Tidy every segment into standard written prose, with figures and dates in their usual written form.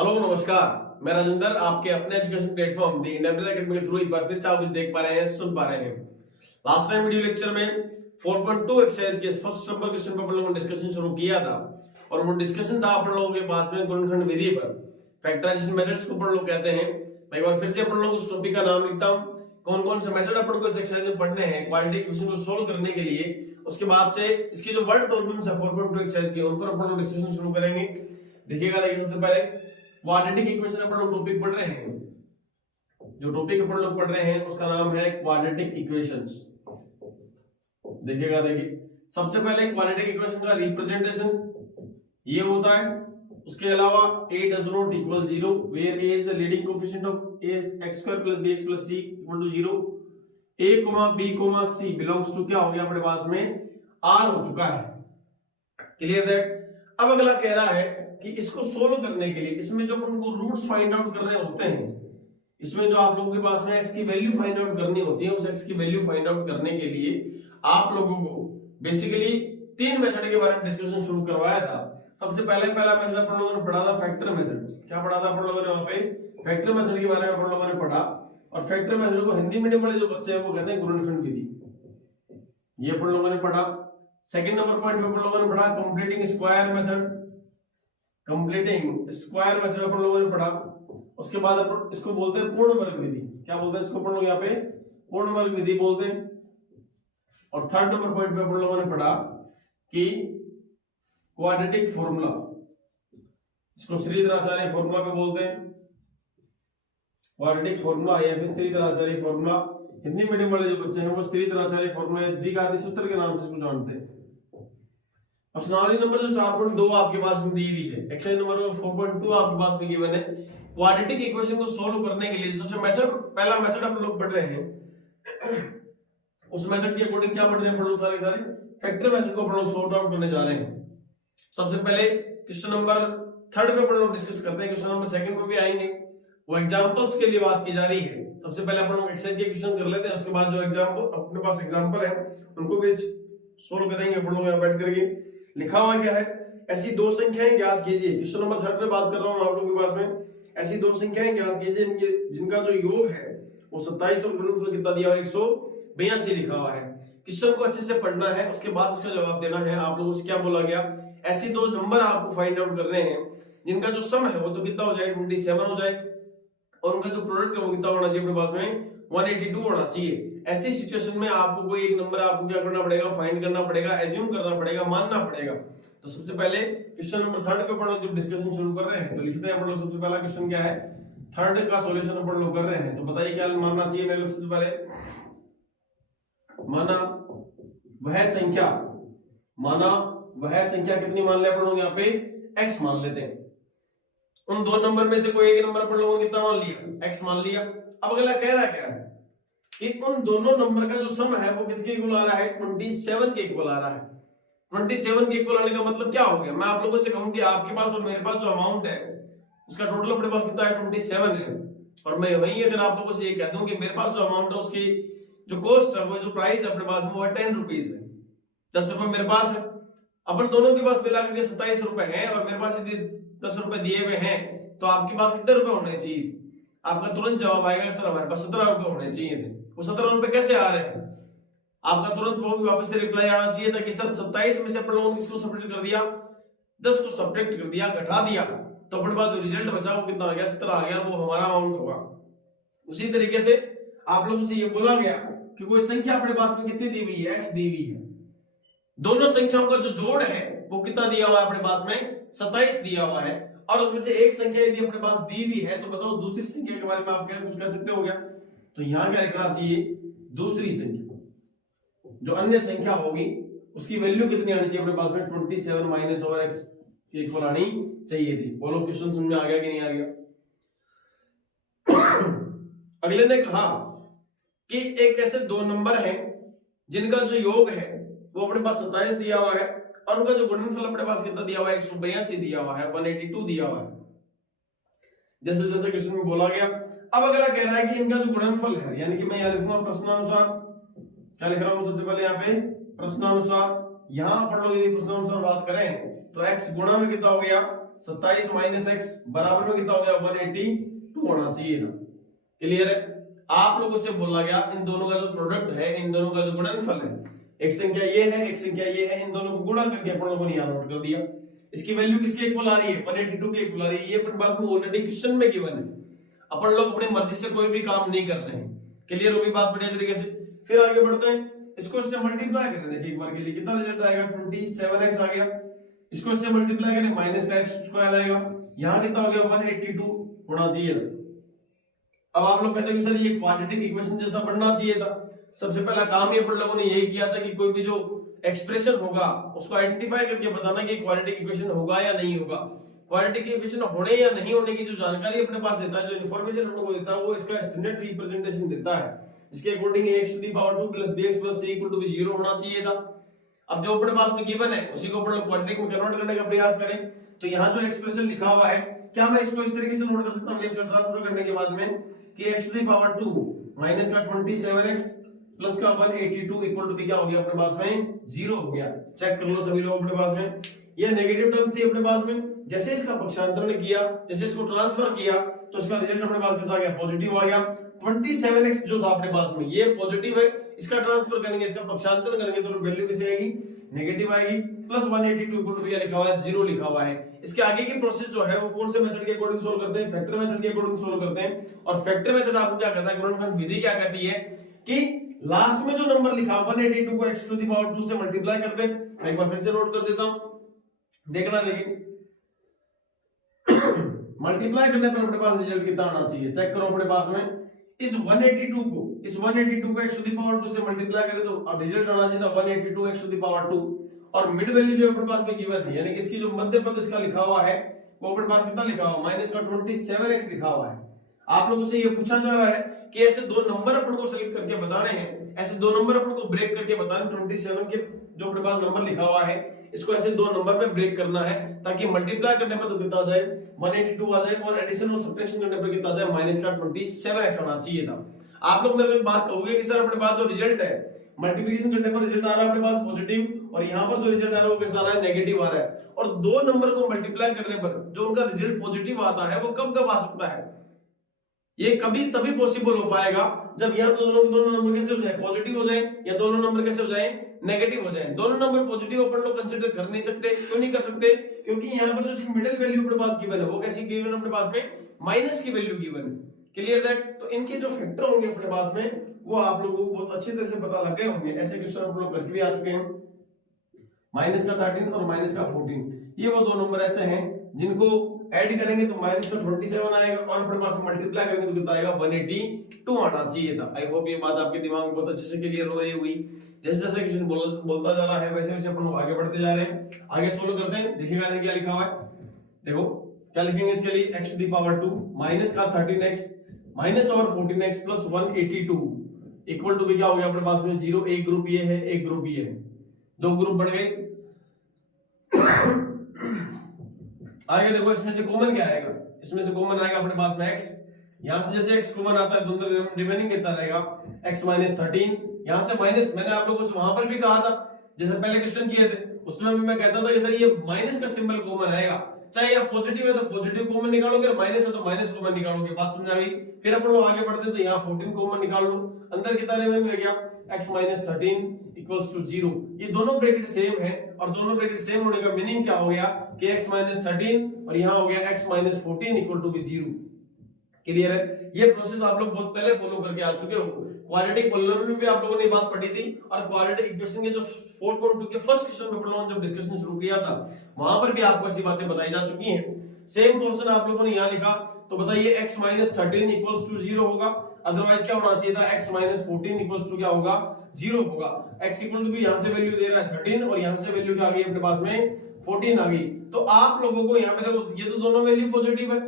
Hello नमस्कार, मैं राजेंद्र आपके अपने एजुकेशन प्लेटफॉर्म दी इनेबल एकेडमी के थ्रू एक बार फिर से आप देख पा रहे हैं, सुन पा रहे हैं। लास्ट टाइम वीडियो लेक्चर में 4.2 एक्सरसाइज के फर्स्ट नंबर क्वेश्चन पर अपन लोगों ने डिस्कशन शुरू किया था और वो डिस्कशन था अपन लोगों के पास में गुणनखंड विधि पर, फैक्टराइजेशन मेथड्स को अपन लोग कहते हैं। मैं एक बार फिर से अपन लोग उस टॉपिक का नाम लिखता हूं, कौन कौन से मेथड अपन को इस एक्सरसाइज में पढ़ने हैं क्वाड्रेटिक इक्वेशन को सोल्व करने के लिए। उसके बाद से इसकी जो वर्ड प्रॉब्लम्स है 4.2 एक्सरसाइज की, उन पर अपन लोग डिस्कशन शुरू करेंगे। देखिएगा, सबसे पहले क्वाड्रेटिक इक्वेशन अपन लोग टॉपिक पढ़ रहे हैं। जो टॉपिक अपन लोग पढ़ रहे हैं उसका नाम है क्वाड्रेटिक इक्वेशंस। देखिएगा, सबसे पहले क्वाड्रेटिक इक्वेशन का रिप्रेजेंटेशन ये होता है। उसके अलावा a does not equal 0 where a is the leading coefficient of x square plus bx plus c equal to 0, a, b, c belongs to क्या हो गया अपने पास में r हो चुका है। Clear that. अब अगला कह रहा है कि इसको सोल्व करने के लिए इसमें जो उनको रूट्स फाइंड आउट करने होते हैं, इसमें जो आप लोगों के पास में x की वैल्यू फाइंड आउट करनी होती है, उस x की वैल्यू फाइंड आउट करने के लिए आप लोगों को बेसिकली तीन मेथड के बारे में डिस्कशन शुरू करवाया था। सबसे पहला मेथड अपन लोगों ने पढ़ा था फैक्टर मेथड। क्या पढ़ा था अपन लोगों ने वहां पे? फैक्टर मेथड के बारे में अपन लोगों ने पढ़ा। और फैक्टर मेथड को हिंदी मीडियम वाले जो बच्चे हैं वो कहते हैं गुणनखंड विधि। ये अपन लोगों ने पढ़ा। सेकंड नंबर पॉइंट पे अपन लोगों ने पढ़ा completing square method. Completing square method अपन लोगों ने पढ़ा। उसके बाद अपन इसको बोलते हैं पूर्ण वर्ग विधि। क्या बोलते हैं इसको अपन लोग? यहाँ पे पूर्ण वर्ग विधि बोलते हैं। और थर्ड नंबर पॉइंट पे अपन लोगों ने पढ़ा कि क्वाड्रेटिक फॉर्मूला, इसको श्रीधर आचार्य फॉर्मूला पे बोलते हैं। क्वाड्रेटिक फॉर्मूला या फिर श्रीधर आचार्य फॉर्मूला, हिंदी मीडियम वाले जो बच्चे हैं वो श्रीधर आचार्य फॉर्मूला द्विघाती सूत्र के नाम से इसको जानते हैं। और प्रश्नावली नंबर जो 4.2 आपके पास में दी हुई है, एक्सरसाइज नंबर 4.2 आपके पास में गिवन है। क्वाड्रेटिक इक्वेशन को सोल्व करने के लिए सबसे पहला मेथड अपन लोग पढ़ रहे हैं। उस मेथड के अकॉर्डिंग क्या पढ़ रहे हैं? सारे फैक्टर मेथड को अपन लोग सॉर्ट आउट करने जा रहे हैं। सबसे पहले क्वेश्चन नंबर थर्ड पे अपन लोग डिस्कस करते हैं, क्वेश्चन नंबर सेकंड पे भी आएंगे। वो एग्जांपल्स के लिए बात की जा रही है। सबसे पहले अपन लोग एक्सरसाइज के क्वेश्चन कर लेते हैं, उसके बाद जो एग्जांपल अपने पास एग्जांपल है उनको भी सोल्व करेंगे अपन लोग। यहाँ बैठ करके लिखा हुआ क्या है? ऐसी दो संख्याएं ज्ञात कीजिए। क्वेश्चन नंबर थर्ड पे बात कर रहा हूँ आप लोगों के पास में। ऐसी दो संख्याएं ज्ञात कीजिए जिनका जो योग है वो 27 और गुणनफल कितना दिया हुआ है? 182 लिखा हुआ है। क्वेश्चन को अच्छे से पढ़ना है, उसके बाद इसका जवाब देना है। आप लोगों से क्या बोला गया? ऐसी दो नंबर आपको फाइंड आउट करने हैं जिनका जो सम है वो तो कितना हो जाए? 27 हो जाए, और उनका जो प्रोडक्ट है वो कितना होना चाहिए अपने पास में? 182 होना चाहिए। ऐसी सिचुएशन में आपको कोई एक नंबर आपको क्या करना पड़ेगा? फाइंड करना पड़ेगा, एज्यूम करना पड़ेगा, मानना पड़ेगा। तो सबसे पहले क्वेश्चन नंबर थर्ड पे अपन लोग जब डिस्कशन शुरू कर रहे हैं तो लिखते हैं अपन लोग। सबसे पहला क्वेश्चन क्या है? थर्ड का सॉल्यूशन अपन लोग कर रहे हैं। तो बताइए क्या मानना चाहिए मेरे को? सबसे पहले माना वह संख्या कितनी मान ले अपन लोग? यहाँ पे x मान लेते हैं। उन दो नंबर में से कोई एक नंबर अपन लोगों ने कितना मान लिया? x मान लिया। अब अगला कह रहा है क्या है कि उन दोनों नंबर का जो सम है वो कितने इक्वल आ रहा है? 27 के इक्वल आ रहा है। 27 के इक्वल आने का मतलब क्या हो गया? मैं आप लोगों से कहूं कि आपके पास और मेरे पास जो अमाउंट है उसका टोटल अपने पास कितना है? 27 है। और मैं वही अगर आप लोगों से ये कह दूं कि मेरे पास जो अमाउंट है उसकी जो कॉस्ट है, वो जो प्राइस है अपने पास में वो है 10 रुपीज है। 10 रुपए मेरे पास है। अपन दोनों के पास मिला करके 27 रुपए हैं और मेरे पास यदि 10 रुपए दिए हुए हैं तो आपके पास कितने रुपए होने चाहिए? आपका तुरंत जवाब आएगा सर हमारे पास 17 रुपए होने चाहिए थे। वो 17 रुपए कैसे आ रहे हैं? आपका तुरंत वो वापस से रिप्लाई आना चाहिए था कि सर 27 में से अपन लोगों ने किसको सब्ट्रैक्ट कर दिया? 10 को सब्ट्रैक्ट कर दिया, घटा दिया, तो अपने पास जो रिजल्ट बचा वो कितना आ गया? 17 आ गया। वो हमारा अमाउंट होगा। उसी तरीके से आप लोगों से ये बोला गया कि कोई संख्या अपने पास में कितनी दी हुई है? x दी हुई है। दोनों संख्याओं का जो जोड़ है वो कितना दिया हुआ है अपने पास में? 27 दिया हुआ है। और उसमें से एक संख्या यदि अपने पास दी हुई है तो बताओ दूसरी संख्या के बारे में आप क्या कुछ कह सकते हो क्या? तो यहां क्या लिखना चाहिए? दूसरी संख्या, जो अन्य संख्या होगी उसकी वैल्यू कितनी आनी चाहिए अपने पास में? 27 माइनस और x के इक्वल आनी चाहिए थी। बोलो क्वेश्चन समझ में आ गया कि नहीं आ गया? अगले ने कहा कि एक ऐसे दो नंबर हैं जिनका जो योग है वो अपने पास 27 दिया हुआ है और उनका जो गुणनफल अपने पास कितना दिया हुआ है? 182 दिया हुआ है, 182 दिया हुआ है, जैसे जैसे क्वेश्चन में बोला गया। अब अगला कह रहा है कि इनका जो गुणनफल है, यानी कि मैं यहां लिखूंगा प्रश्नानुसार। क्या लिख रहा हूं सबसे पहले? यहाँ पे प्रश्नानुसार। यहां पर लोग यदि प्रश्नानुसार बात करें तो x गुणा में कितना हो गया? 27 माइनस एक्स बराबर में कितना हो गया 182 होना चाहिए था। क्लियर है? आप लोगों से बोला गया इन दोनों का जो प्रोडक्ट है, इन दोनों का जो गुणनफल है, एक संख्या ये है, एक संख्या ये है, इन दोनों को गुणा करके अपन लोगों ने यहाँ नोट कर दिया। इसकी वैल्यू किसके इक्वल आ रही है? 182 के इक्वल आ रही है। ये अपन बात में ऑलरेडी क्वेश्चन में गिवन है, अपन लोग अपनी मर्जी से कोई भी काम नहीं कर रहे हैं। क्लियर होगी बात बढ़िया तरीके से? फिर आगे बढ़ते हैं, इसको इससे मल्टीप्लाई करें, देखिए एक बार के लिए कितना रिजल्ट आएगा 27x आ गया। इसको इससे मल्टीप्लाई करें माइनस का x स्क्वायर आएगा, यहाँ कितना हो गया 182 होना चाहिए। अब आप लोग कहते हैं कि सर ये क्वाड्रेटिक इक्वेशन जैसा बनना चाहिए था। सबसे पहला काम ये अपन लोगों ने यही किया था कि कोई भी जो एक्सप्रेशन होगा उसको आइडेंटिफाई करके बताना कि क्वाड्रेटिक इक्वेशन होगा या नहीं होगा। क्वाड्रेटिक इक्वेशन होने या नहीं होने की जो जानकारी अपने पास देता है, जो इन्फॉर्मेशन अपने को देता है, वो इसका स्टैंडर्ड रिप्रेजेंटेशन देता है, जिसके according x to the power 2 plus bx plus c equal to 0 होना चाहिए था। अब जो अपने पास में गिवन है उसी को अपन लोग क्वाड्रेटिक में कन्वर्ट करने का प्रयास करें, तो यहाँ जो एक्सप्रेशन लिखा हुआ है, क्या मैं इसको इस तरीके से नोट कर सकता हूँ इसका ट्रांसफर करने के बाद में कि x to the power 2 minus का 27x प्लस का 182 इक्वल टू क्या हो गया अपने पास में 0 हो गया। चेक कर लो सभी लोग अपने पास में, ये नेगेटिव टर्म थी अपने पास में, जैसे इसका पक्षांतरण किया, जैसे इसको ट्रांसफर किया, तो इसका रिजल्ट अपने पास कैसा आ गया? पॉजिटिव आ गया। 27x जो था अपने पास में ये पॉजिटिव है, इसका ट्रांसफर करेंगे, इसका पक्षांतरण करेंगे तो वैल्यू कैसे आएगी? नेगेटिव आएगी। प्लस 182 इक्वल टू क्या लिखा हुआ है? 0 लिखा हुआ है। इसके आगे की प्रोसेस जो है वो कौन से मेथड के अकॉर्डिंग सोल्व करते हैं? फैक्टर मेथड के अकॉर्डिंग सोल्व करते हैं। और फैक्टर मेथड आपको क्या कहता है? गुणनफल विधि क्या कहती है कि लास्ट में जो नंबर लिखा 182 को x टू द पावर 2 से मल्टीप्लाई करते हैं। मैं एक बार फिर से नोट कर देता हूं, देखना चाहिए। मल्टीप्लाई करने पर अपने पास रिजल्ट कितना आना चाहिए? चेक करो अपने पास में, इस 182 को x टू द पावर 2 से मल्टीप्लाई करें तो अब रिजल्ट आना चाहिए था 182 x टू द पावर 2, और मिड वैल्यू जो अपने पास में गिवन है, यानी कि इसकी जो मध्य पद इसका लिखा हुआ है वो अपने पास कितना लिखा हुआ? माइनस का 27x लिखा हुआ है। आप लोगों से ये पूछा जा रहा है कि ऐसे दो नंबर अपन को सेलेक्ट करके बताने हैं, ऐसे दो नंबर अपन को ब्रेक करके बताने, 27 के जो अपने पास नंबर लिखा हुआ है इसको ऐसे दो नंबर में ब्रेक करना है, ताकि मल्टीप्लाई करने पर तो कितना आ जाए? 182 आ जाए, और एडिशन और सब्ट्रैक्शन करने पर कितना आ जाए? माइनस का 27x आना चाहिए था। आप लोग मेरे को बात कहोगे कि सर अपने पास जो रिजल्ट है मल्टीप्लिकेशन करने पर रिजल्ट आ रहा है अपने पास पॉजिटिव, और यहाँ पर जो रिजल्ट आ रहा है वो कैसा आ रहा है? नेगेटिव आ रहा है। और दो नंबर को मल्टीप्लाई करने पर जो उनका रिजल्ट पॉजिटिव आता है वो कब कब आ सकता है? ये कभी तभी पॉसिबल हो पाएगा जब यहाँ तो दोनों नंबर कैसे हो जाए? पॉजिटिव हो जाए, या दोनों नंबर कैसे हो जाए? नेगेटिव हो जाए। दोनों नंबर पॉजिटिव अपन लोग कंसीडर कर नहीं सकते। क्यों नहीं कर सकते? क्योंकि यहाँ पर जो इसकी मिडिल वैल्यू अपने पास गिवन है वो कैसी गिवन है अपने पास में? माइनस की वैल्यू गिवन है। Clear that? तो इनके जो फैक्टर होंगे अपने पास में वो आप लोगों को बहुत अच्छी तरह से पता लग गए होंगे। ऐसे क्वेश्चन आप लोग करके भी आ चुके हैं। माइनस का 13 और माइनस का 14, ये वो दो नंबर ऐसे हैं जिनको ऐड करेंगे तो माइनस का 27 आएगा, और अपने पास मल्टीप्लाई करेंगे तो कितना आएगा? 182 आना चाहिए था। आई होप ये बात आपके दिमाग में बहुत अच्छे से क्लियर हो रही हुई। जैसे जैसे क्वेश्चन बोलता जा रहा है वैसे वैसे अपन लोग आगे बढ़ते जा रहे हैं। आगे सोल्व करते हैं, देखिएगा क्या लिखा हुआ है। देखो क्या लिखेंगे इसके लिए? x to the power 2 minus का 13x माइनस और 14x प्लस 182 इक्वल टू भी क्या हो गया अपने पास में? 0। एक ग्रुप ये है, एक ग्रुप ये है, दो ग्रुप बन गए। आगे देखो इसमें से कॉमन क्या आएगा? इसमें से कॉमन आएगा अपने पास में x, यहां से जैसे x कॉमन आता है दोनों रिमेनिंग कितना रहेगा? x माइनस 13, यहां से माइनस, मैंने आप लोगों से वहां पर भी कहा था जैसे पहले क्वेश्चन किए थे उसमें भी मैं कहता था कि सर ये माइनस का सिंबल कॉमन आएगा, चाहे आप पॉजिटिव है तो पॉजिटिव कॉमन निकालोगे, माइनस है तो माइनस कॉमन निकालोगे। बात समझ आ गई? फिर अपन लोग आगे बढ़ते हैं तो यहाँ 14 कॉमन निकाल लो, अंदर कितना रिमेनिंग रह गया? x minus 13 equals to 0। ये दोनों ब्रैकेट सेम है, और दोनों ब्रैकेट सेम होने का मीनिंग क्या हो गया कि x माइनस 13 और यहाँ हो गया x minus 14 equal to 0। Clear है? ये प्रोसेस आप लोग बहुत पहले फॉलो करके आ चुके हो। क्वाड्रेटिक पॉलिनोमियल में भी आप लोगों ने बात पढ़ी थी, और क्वाड्रेटिक इक्वेशन के जो 4.2 के फर्स्ट क्वेश्चन में अपन जब डिस्कशन शुरू किया था वहां पर भी आपको ऐसी बातें बताई जा चुकी हैं। सेम पोर्शन आप लोगों ने यहाँ लिखा, तो बताइए x माइनस 13 इक्वल्स टू 0 होगा, अदरवाइज क्या होना चाहिए था? x माइनस 14 इक्वल्स टू क्या होगा? 0 होगा। x इक्वल टू भी यहाँ से वैल्यू दे रहा है 13, और यहाँ से वैल्यू क्या आ गई अपने पास में? 14 आ गई। तो आप लोगों को यहाँ पे देखो, ये तो दोनों वैल्यू पॉजिटिव है,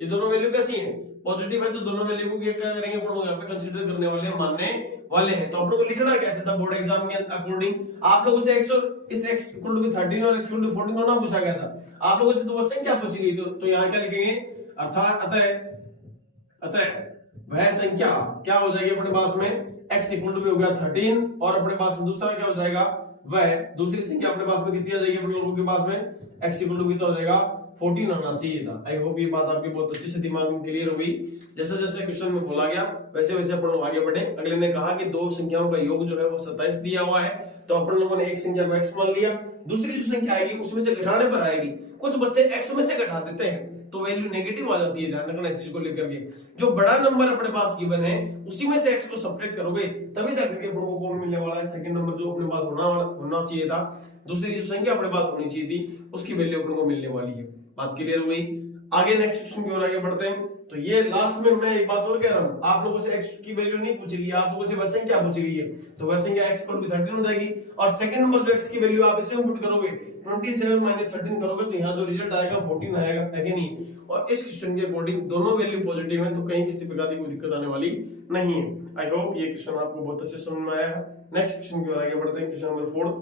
ये दोनों वैल्यू कैसी है? पॉजिटिव है। तो दोनों वैल्यू को क्या करेंगे अपन लोग यहाँ पे कंसीडर करने वाले हैं, मानने वाले हैं। तो अपन को लिखना क्या था बोर्ड एग्जाम के अकॉर्डिंग? आप लोगों से x और इस x इक्वल टू 13 और x इक्वल टू 14 होना पूछा गया था। आप लोगों से तो वो संख्या पूछी गई, तो यहाँ क्या लिखेंगे? अर्थात अतः वह संख्या क्या हो जाएगी अपने पास में? x इक्वल टू भी हो गया 13, और अपने पास में दूसरा क्या हो जाएगा? वह दूसरी संख्या अपने पास में कितनी आ जाएगी अपने लोगों के पास में? x इक्वल टू कितना हो जाएगा? 14 आना चाहिए था। आई होप ये बात आपकी बहुत अच्छे से दिमाग में क्लियर हो गई। जैसे जैसे क्वेश्चन में बोला गया वैसे वैसे अपन लोग आगे बढ़े। अगले ने कहा कि दो संख्याओं का योग जो है वो 27 दिया हुआ है, तो अपन लोगों ने एक संख्या को x मान लिया, दूसरी जो संख्या आएगी उसमें से घटाने पर आएगी। कुछ बच्चे x में से घटा देते हैं तो वैल्यू नेगेटिव आ जाती है, ध्यान रखना इस चीज को लेकर के। जो बड़ा नंबर अपने पास गिवन है उसी में से x को सब्ट्रैक्ट करोगे तभी जाकर के अपन को कौन मिलने वाला है, सेकंड नंबर जो अपने पास होना चाहिए था, दूसरी जो संख्या अपने पास होनी चाहिए थी उसकी वैल्यू अपन को मिलने वाली है। बात क्लियर हो गई। आगे नेक्स्ट क्वेश्चन की ओर आगे बढ़ते हैं। तो ये लास्ट में मैं एक बात और कह रहा हूं, आप लोगों से x की वैल्यू नहीं पूछ ली, आप लोगों से वह संख्या पूछ गई है, तो वह संख्या x पर भी 13 हो जाएगी। और सेकंड नंबर जो x की वैल्यू आप इसे पुट करोगे 27 माइनस 13 करोगे तो यहाँ जो रिजल्ट आएगा 14 आएगा, है कि नहीं। और इस क्वेश्चन के अकॉर्डिंग दोनों वैल्यू पॉजिटिव है तो कहीं किसी प्रकार की कोई दिक्कत आने वाली नहीं है। आई होप ये क्वेश्चन आपको बहुत अच्छे समझ में आया है। नेक्स्ट क्वेश्चन की ओर आगे बढ़ते हैं। क्वेश्चन नंबर 4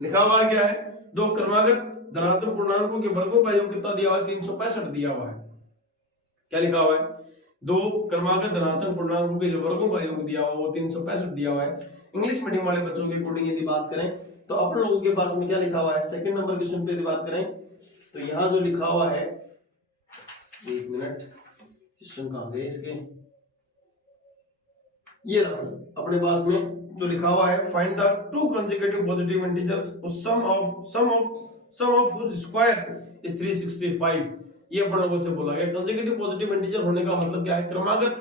लिखा हुआ क्या है, दो क्रमागत धनात्मक पूर्णांकों के वर्गों का योग कितना दिया हुआ है, 365 दिया हुआ है। क्या लिखा हुआ है, दो क्रमागत धनात्मक पूर्णांकों के जो वर्गों का योग दिया हुआ है वो 365 दिया हुआ है। इंग्लिश मीडियम वाले बच्चों के अकॉर्डिंग यदि बात करें तो अपन लोगों के पास में क्या लिखा हुआ है, सेकंड नंबर क्वेश्चन पे यदि बात करें तो यहाँ जो लिखा हुआ है, एक मिनट क्वेश्चन कहां गए इसके, ये अपने पास में जो लिखा हुआ है, find the two consecutive positive integers sum of whose square is 365। ये अपन लोगों से बोला गया कंसेक्यूटिव पॉजिटिव इंटीजर होने का मतलब क्या है, क्रमागत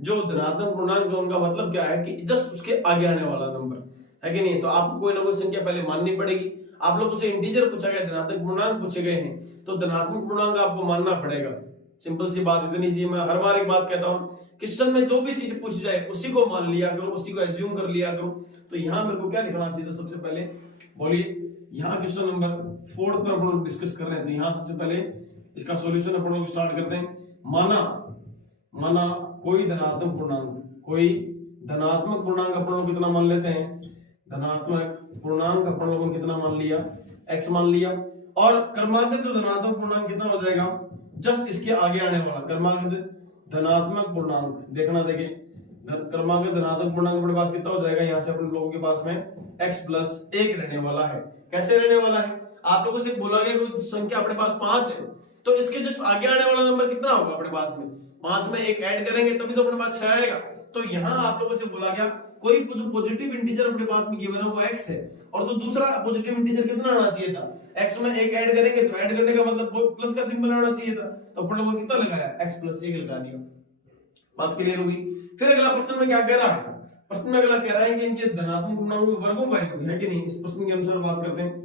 जो धनात्मक पूर्णांक है उनका मतलब क्या है कि जस्ट उसके आगे आने वाला नंबर, है कि नहीं। तो आपको कोई ना कोई संख्या पहले माननी पड़ेगी। आप लोगों से इंटीजर पूछा गया, धनात्मक पूर्णांक पूछे गए हैं तो धनात्मक पूर्णांक आपको मानना पड़ेगा। सिंपल सी बात इतनी सी। मैं हर बार एक बात कहता हूं, क्वेश्चन में जो भी चीज पूछ जाए उसी को मान लिया करो, उसी को एज्यूम कर लिया करो। तो यहाँ मेरे को क्या लिखना चाहिए था, सबसे पहले बोलिए। यहाँ क्वेश्चन नंबर 4 पर अपन लोग डिस्कस कर रहे हैं, तो यहाँ सबसे पहले इसका सॉल्यूशन अपन लोग स्टार्ट करते हैं। माना कोई धनात्मक पूर्णांक अपन लोग कितना मान लेते हैं, धनात्मक पूर्णांक अपन लोगों ने कितना मान लिया, x मान लिया। और क्रमागत धनात्मक पूर्णांक कितना हो जाएगा, जस्ट इसके आगे आने वाला क्रमागत धनात्मक पूर्णांक। देखना देखे क्रमागत धनात्मक पूर्णांक अपने पास कितना हो जाएगा, यहाँ से अपन लोगों के पास में x प्लस 1 रहने वाला है। कैसे रहने वाला है, आप लोगों से बोला गया कोई संख्या अपने पास 5 है तो इसके जस्ट आगे आने वाला नंबर कितना होगा अपने पास में, 5 में 1 ऐड करेंगे तभी तो अपने पास 6 आएगा। तो यहाँ आप लोगों से बोला गया कोई जो पॉजिटिव इंटीजर अपने पास में गिवन है वो x है, और तो दूसरा पॉजिटिव इंटीजर कितना आना चाहिए था, x में 1 ऐड करेंगे तो ऐड करने का मतलब प्लस का सिंबल आना चाहिए था, तो अपन लोगों ने कितना लगाया, x प्लस 1 लगा दिया। बात क्लियर होगी। फिर अगला प्रश्न में क्या कह रहा है, प्रश्न में अगला कह रहा है कि इनके धनात्मक पूर्णांकों के वर्गों का योग है कि नहीं। इस प्रश्न के अनुसार बात करते हैं।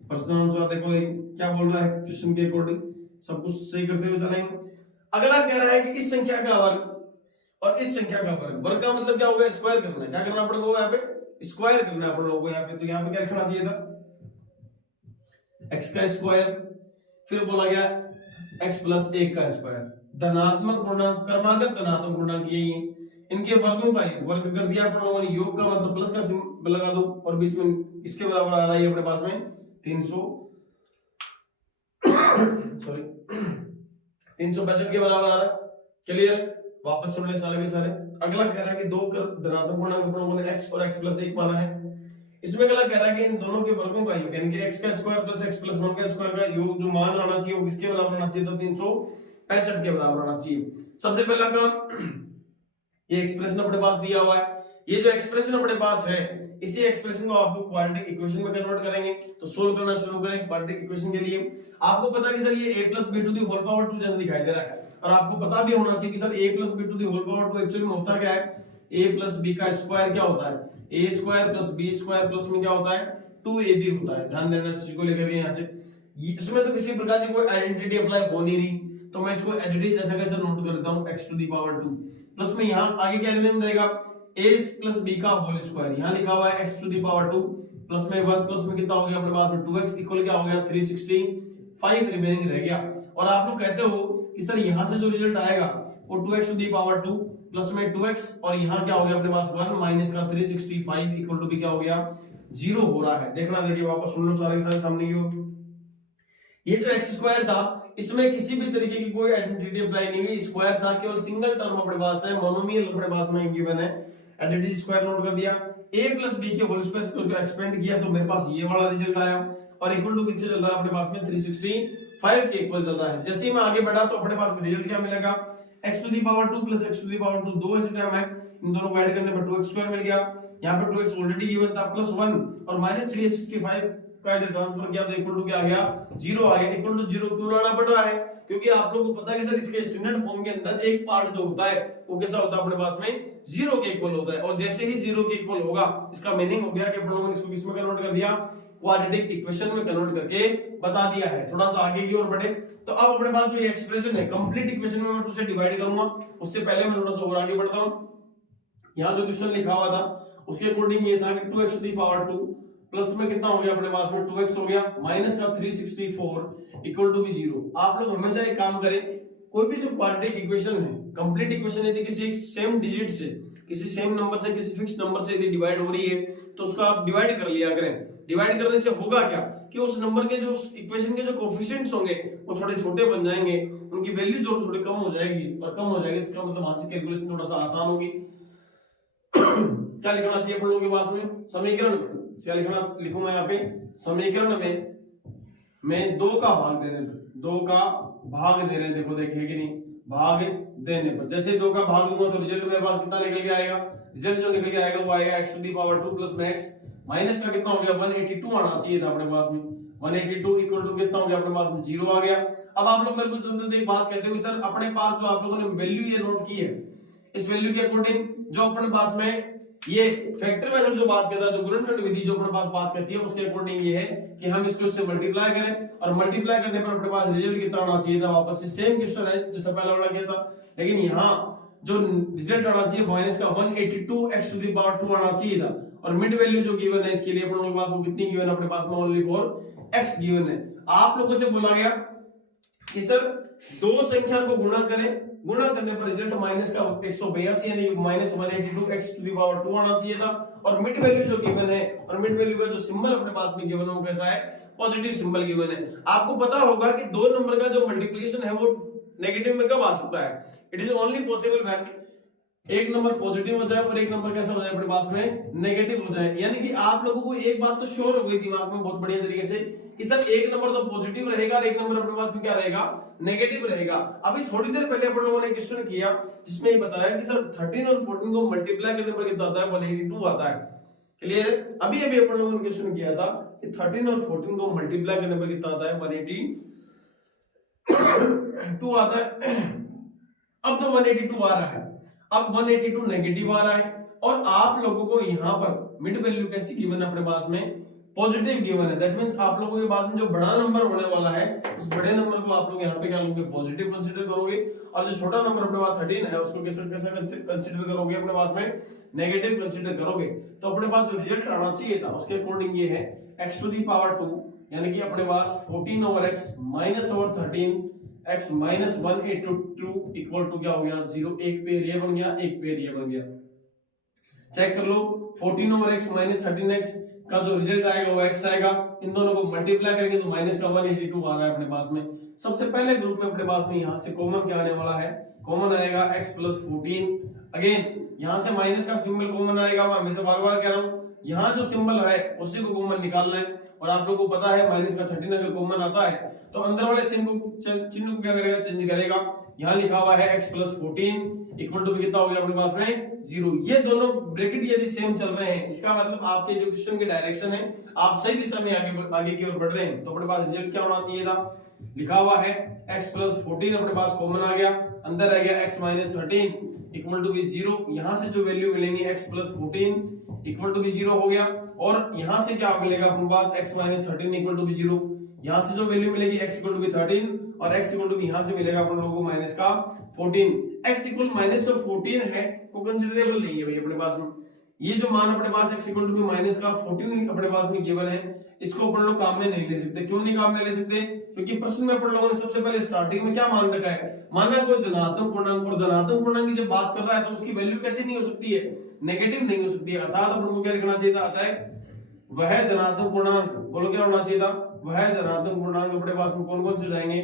प्रश्न अनुसार देखो क्या बोल रहा है, क्वेश्चन के अकॉर्डिंग सब कुछ सही करते हुए चलेंगे। अगला कह रहा है कि इस संख्या का वर्ग और इस संख्या का वर्ग, वर्ग का मतलब क्या होगा, स्क्वायर करना है। क्या करना अपन लोगों को यहाँ पे, स्क्वायर करना है अपन लोगों को यहाँ पे। तो यहाँ पे क्या लिखना चाहिए था, x का स्क्वायर, फिर बोला गया x प्लस 1 का स्क्वायर। धनात्मक पूर्णांक, क्रमागत धनात्मक पूर्णांक यही है, इनके वर्गों का वर्ग कर दिया अपन लोगों ने। योग का मतलब प्लस का सिंबल लगा दो और बीच में इसके बराबर आ रहा है अपने पास में 365 के बराबर आ रहा है। क्लियर, वापस सुन ले सारे के सारे। अगला कह रहा है कि दो धनात्मक पूर्णांक अपन लोगों ने x और x प्लस 1 माना है। इसमें अगला कह रहा है कि इन दोनों के वर्गों का योग यानी कि x का स्क्वायर प्लस x प्लस 1 का स्क्वायर का योग जो मान आना चाहिए वो किसके बराबर आना चाहिए था, 365 के बराबर आना चाहिए। सबसे पहला काम, ये एक्सप्रेशन अपने पास दिया हुआ है, ये जो एक्सप्रेशन अपने पास है इसी एक्सप्रेशन को आपको क्वाड्रेटिक इक्वेशन में कन्वर्ट करेंगे। तो सोल्व करना शुरू करें क्वाड्रेटिक इक्वेशन के लिए। आपको पता है कि सर ये a plus B to the whole power 2 जैसा दिखाई दे रहा है, और आपको पता भी होना चाहिए कि sir a plus B to the whole power 2 actually में होता क्या है, a प्लस b का स्क्वायर क्या होता है, a square plus b square plus में क्या होता है 2ab होता है। ध्यान देना इस चीज को लेकर के। यहाँ से इसमें तो किसी प्रकार की कोई आइडेंटिटी अप्लाई हो नहीं रही, तो मैं इसको एज इट इज जैसा कैसे नोट कर देता हूं, x to the power 2 plus में यहाँ आगे क्या रिमेन रहेगा, a प्लस b का होल स्क्वायर। यहाँ लिखा हुआ है x to the power 2 plus में 1 प्लस में कितना हो गया अपने पास में 2x इक्वल क्या हो गया 365 रिमेनिंग रह गया। और आप लोग कहते हो कि सर यहाँ से जो रिजल्ट आएगा वो 2x to the power 2 plus में 2x और यहाँ क्या हो गया अपने पास 1 माइनस का 365 इक्वल टू भी क्या हो गया 0 हो रहा है। देखना, देखिए वापस सुन लो सारे के सारे सामने की। ये जो x स्क्वायर था इसमें किसी भी तरीके की कोई आइडेंटिटी अप्लाई नहीं हुई, स्क्वायर था केवल सिंगल टर्म अपने पास है, मोनोमियल अपने पास में गिवन है, आइडेंटिटी स्क्वायर नोट कर दिया। a प्लस b के होल स्क्वायर को एक्सपेंड किया तो मेरे पास ये वाला रिजल्ट आया। और इक्वल टू कितना चल रहा है अपने पास में 365 के इक्वल चल रहा है। जैसे ही मैं आगे बढ़ा तो अपने पास में रिजल्ट क्या मिलेगा, x to the power 2 plus x to the power 2 दो ऐसे टर्म है, इन दोनों को ऐड करने पर 2x स्क्वायर मिल गया। यहाँ पे 2x ऑलरेडी गिवन था प्लस 1 और माइनस 365 का इधर ट्रांसफर किया तो इक्वल टू क्या आ गया, 0 आ गया। इक्वल टू 0 क्यों लाना पड़ रहा है, क्योंकि आप लोगों को पता है कि सर इसके स्टैंडर्ड फॉर्म के अंदर एक पार्ट जो होता है वो कैसा होता है अपने पास में 0 के इक्वल होता है, और जैसे ही 0 के इक्वल होगा इसका मीनिंग हो गया कि अपन लोगों ने इसको किसमें कन्वर्ट कर दिया, क्वाड्रेटिक इक्वेशन में कन्वर्ट करके बता दिया है। थोड़ा सा आगे की ओर बढ़े तो अब अपने पास जो ये एक्सप्रेशन है कंप्लीट इक्वेशन में मैं 2 से डिवाइड करूंगा, उससे पहले मैं थोड़ा सा और आगे बढ़ता हूं। यहाँ जो क्वेश्चन लिखा हुआ था उसके अकॉर्डिंग ये था कि 2x to the power 2 plus में कितना हो गया अपने पास में 2x हो गया, माइनस का 364 इक्वल टू भी 0। आप लोग हमेशा एक काम करें, कोई भी जो क्वाड्रेटिक इक्वेशन है कंप्लीट इक्वेशन यदि किसी एक सेम डिजिट से, किसी सेम नंबर से, किसी फिक्स नंबर से यदि डिवाइड हो रही है तो उसको आप डिवाइड कर लिया करें। डिवाइड करने से होगा क्या कि उस नंबर के जो इक्वेशन के जो कोएफिशिएंट्स होंगे वो थोड़े छोटे बन जाएंगे, उनकी वैल्यू जो थोड़ी कम हो जाएगी, और कम हो जाएगी इसका मतलब वहां से कैलकुलेशन थोड़ा सा आसान होगी। क्या लिखना चाहिए अपन लोगों के पास में, समीकरण में क्या लिखूंगा यहाँ पे, समीकरण में मैं 2 का भाग देने पर, 2 का भाग दे रहे हैं, देखो देखिए कि नहीं, भाग देने पर जैसे 2 का भाग दूंगा तो रिजल्ट मेरे पास कितना निकल के आएगा, रिजल्ट जो निकल के आएगा वो आएगा x to the power 2 plus में x माइनस का कितना हो गया 182 आना चाहिए था अपने पास में, 182 इक्वल टू कितना हो गया अपने पास में 0 आ गया। अब आप लोग मेरे को जल्दी जल्दी एक बात कहते हो कि सर अपने पास जो आप लोगों ने वैल्यू ये नोट की है, इस वैल्यू के अकॉर्डिंग जो अपने पास में ये फैक्टर मेथड जो बात करता है, जो गुणनखंड विधि जो अपने पास बात करती है उसके अकॉर्डिंग ये है कि हम इसको इससे मल्टीप्लाई करें, और मल्टीप्लाई करने पर अपने पास रिजल्ट कितना आना चाहिए था, वापस से सेम क्वेश्चन है जैसा पहला वाला किया था, लेकिन यहाँ जो रिजल्ट आना चाहिए माइनस का 182 x टू दी पावर 2 आना चाहिए था, और मिड वैल्यू जो गिवन है इसके लिए अपने लोगों के पास वो कितनी गिवन है अपने पास में, ओनली फॉर x गिवन है। आप लोगों से बोला गया कि सर दो संख्या को गुणा करें, गुणा करने पर रिजल्ट माइनस का 182 यानी minus 182 x to the power 2 आना चाहिए था, और मिड वैल्यू जो गिवन है, और मिड वैल्यू का जो सिंबल अपने पास में गिवन है वो कैसा है, पॉजिटिव सिंबल गिवन है। आपको पता होगा कि दो नंबर का जो मल्टीप्लिकेशन है वो नेगेटिव में कब आ सकता है, it is only possible when एक नंबर पॉजिटिव हो जाए और एक नंबर कैसा हो जाए अपने पास में नेगेटिव हो जाए। यानी कि आप लोगों को एक बात तो श्योर हो गई दिमाग में बहुत बढ़िया तरीके से कि सर एक नंबर तो पॉजिटिव रहेगा और एक नंबर अपने पास में क्या रहेगा, नेगेटिव रहेगा। अभी थोड़ी देर पहले अपन लोगों ने क्वेश्चन किया जिसमें ये बताया कि सर 13 और 14 को मल्टीप्लाई करने पर कितना आता है, 182 आता है। क्लियर? अभी अभी अपन लोगों ने क्वेश्चन किया था कि 13 और 14 को मल्टीप्लाई करने पर कितना आता है, 182 आता है। अब जो 182 आ रहा है, अब 182 नेगेटिव आ रहा है, और आप लोगों को यहाँ पर मिड वैल्यू कैसी गिवन है अपने पास में, पॉजिटिव गिवन है। दैट मींस आप लोगों के पास में जो बड़ा नंबर होने वाला है उस बड़े नंबर को आप लोग यहाँ पे क्या लोगे, पॉजिटिव कंसीडर करोगे, और जो छोटा नंबर अपने पास 13 है उसको कैसे कंसीडर करोगे, अपने पास में नेगेटिव कंसीडर करोगे। तो अपने पास जो रिजल्ट आना चाहिए था उसके अकॉर्डिंग ये है x टू दी पावर 2 यानी कि अपने पास 14 over x minus over 13 x minus 182 equal to क्या हो गया, 0। एक पेयर ये बन गया, एक पेयर ये बन गया। चेक कर लो, 14 ओवर x माइनस 13x का जो रिजल्ट आएगा वो x आएगा, इन दोनों को मल्टीप्लाई करेंगे तो माइनस का 182 आ रहा है अपने पास में। सबसे पहले ग्रुप में अपने पास में यहाँ से कॉमन क्या आने वाला है, कॉमन आएगा x प्लस 14। अगेन यहाँ से माइनस का सिंबल कॉमन आएगा, मैं हमेशा बार बार कह रहा हूँ यहाँ जो सिंबल है उसी को कॉमन निकालना है, और आप लोगों को पता है माइनस का 13 अगर कॉमन आता है तो अंदर वाले चिन्ह को क्या करेगा, चेंज करेगा। यहाँ लिखा हुआ है x प्लस 14 इक्वल टू कितना हो गया अपने पास में 0। ये दोनों ब्रैकेट यदि सेम चल रहे हैं इसका मतलब आपके जो क्वेश्चन की डायरेक्शन है आप सही दिशा में आगे की ओर बढ़ रहे हैं। तो अपने पास रिजल्ट क्या होना चाहिए था, लिखा हुआ है x प्लस 14 अपने पास कॉमन आ गया, अंदर आ गया x माइनस 13 इक्वल टू भी 0। यहाँ से जो वैल्यू मिलेंगी x प्लस 14 इक्वल टू भी 0 हो गया, और यहाँ से क्या मिलेगा अपने पास x माइनस 13 इक्वल टू भी 0। यहाँ से जो वैल्यू मिलेगी x इक्वल टू भी 13 और x इक्वल टू भी यहाँ से मिलेगा अपन लोगों को माइनस का 14। x इक्वल माइनस जो 14 है वो कंसीडरेबल नहीं है भाई अपने पास में। ये जो मान अपने पास x इक्वल टू भी माइनस का 14 अपने पास में केवल है, इसको अपन लोग काम में नहीं ले सकते। क्यों नहीं काम में ले सकते, क्योंकि प्रश्न में अपन लोगों ने सबसे पहले स्टार्टिंग में क्या मान रखा है, माना कोई धनात्मक पूर्णांक, और धनात्मक पूर्णांक की जब बात कर रहा है तो उसकी वैल्यू कैसी नहीं हो सकती है, नेगेटिव नहीं हो सकती है। अर्थात अपन को क्या लिखना चाहिए था, आता है वह धनात्मक पूर्णांक, बोलो क्या होना चाहिए था, वह धनात्मक पूर्णांक अपने पास में कौन कौन से जाएंगे,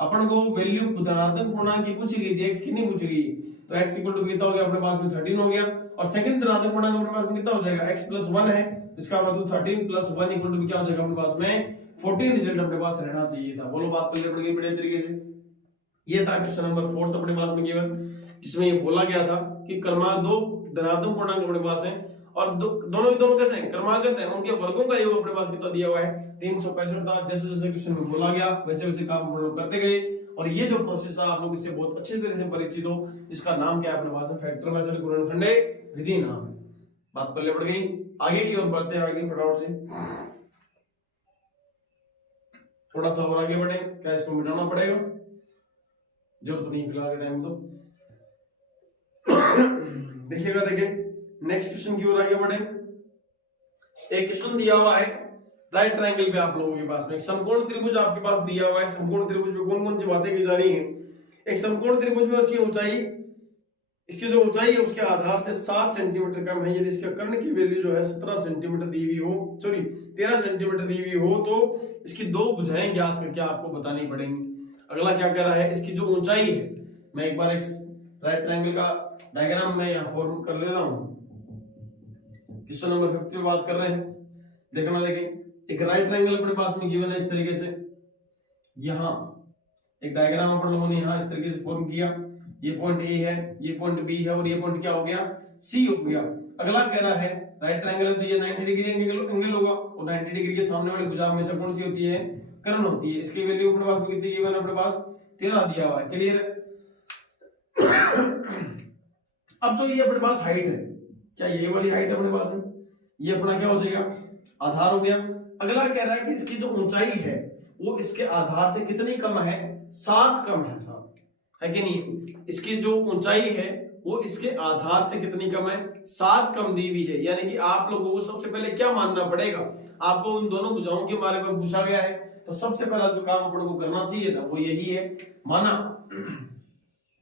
अपन को वैल्यू धनात्मक पूर्णांक की पूछी गई थी, x की नहीं पूछी गई, तो x इक्वल टू कितना हो गया अपने पास में 13 हो गया, और सेकंड धनात्मक पूर्णांक अपने पास में कितना हो जाएगा, x प्लस 1 है, इसका मतलब 13 प्लस 1 इक्वल टू क्या हो जाएगा अपने पास में 14 रिजल्ट अपने पास रहना चाहिए था। बोलो बात पहले पड़ गई बढ़िया तरीके से। ये था क्वेश्चन नंबर 4 अपने पास में गिवन, जिसमें ये बोला गया था कि क्रमांक 2 धनात्मक पूर्णांक अपने पास है और दोनों के दोनों कैसे हैं, क्रमांकित हैं, उनके वर्गों का योग अपने पास कितना दिया हुआ है 365 था। जैसे जैसे क्वेश्चन में बोला गया वैसे वैसे काम हम लोग करते गए और ये जो प्रोसेस है आप लोग इससे बहुत अच्छी तरह से परिचित हो, जिसका नाम क्या है अपने पास में फैक्टर मेथड, गुणनखंडे विधि नाम है। बात पहले बढ़ गई, आगे की ओर बढ़ते हैं, आगे फटाफट से थोड़ा सा और आगे बढ़े। क्या इसको मिटाना पड़ेगा, जरूरत नहीं फिलहाल के टाइम तो। देखिएगा, देखिए नेक्स्ट क्वेश्चन की ओर आगे बढ़े। एक क्वेश्चन दिया हुआ है राइट ट्रायंगल पे, आप लोगों के पास में एक समकोण त्रिभुज आपके पास दिया हुआ है। समकोण त्रिभुज में कौन कौन सी बातें की जा रही हैं। एक समकोण त्रिभुज में उसकी ऊंचाई, इसकी जो ऊंचाई है उसके आधार से 7 सेंटीमीटर कम है। यदि इसके कर्ण की वैल्यू जो है 17 सेंटीमीटर दी हुई हो, सॉरी 13 सेंटीमीटर दी हुई हो, तो इसकी दो भुजाएं ज्ञात करके आपको बतानी पड़ेंगी। अगला क्या कह रहा है, इसकी जो ऊंचाई है, मैं एक बार एक राइट ट्रायंगल का डायग्राम में यहां फॉर्म कर देता हूं। क्वेश्चन नंबर 50 पे बात कर रहे हैं, देखना। देखें एक राइट ट्रायंगल अपने पास में गिवन है इस तरीके से। यहां एक डायग्राम अपन लोगों ने यहां इस तरीके से फॉर्म किया। ये पॉइंट ए है, ये पॉइंट बी है और ये पॉइंट क्या हो गया, सी हो गया। अगला कह रहा है राइट ट्रायंगल है तो ये 90 डिग्री एंगल होगा और 90 डिग्री के सामने वाली भुजा हमेशा कौन सी होती है, कर्ण होती है। इसकी वैल्यू अपने पास में कितनी गिवन है, अपने पास 13 दिया हुआ है। क्लियर है। अब जो ये अपने पास हाइट है, क्या ये वाली हाइट अपने पास में, ये अपना क्या हो जाएगा, आधार हो गया। अगला कह रहा है कि इसकी जो ऊंचाई है वो इसके आधार से कितनी कम है, 7 कम है, है कि नहीं। इसकी जो ऊंचाई है वो इसके आधार से कितनी कम है, 7 कम दी हुई है। यानी कि आप लोगों को सबसे पहले क्या मानना पड़ेगा, आपको उन दोनों भुजाओं के बारे में पूछा गया है तो सबसे पहला जो काम अपन को करना चाहिए था वो यही है, माना।